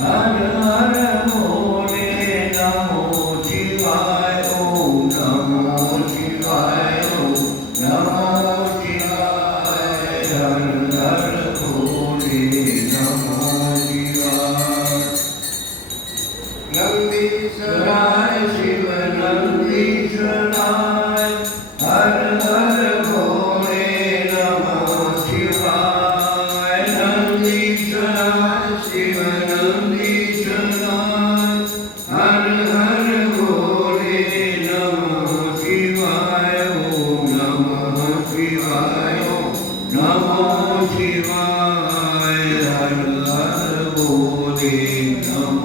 हर हर भोले नमो शिवाय ओम नमो शिवाय ओम नमो शिवाय हर हर भोले नमो शिवाय नंदीश्वराय शिव नंदीश्वराय हर हर भोले नमो शिवाय नंदीश्वराय शिव नंदीश्वराय हर हर भोले नमो शिवाय ओम नमो शिवाय ओम नमो शिवाय हर हर भोले नमो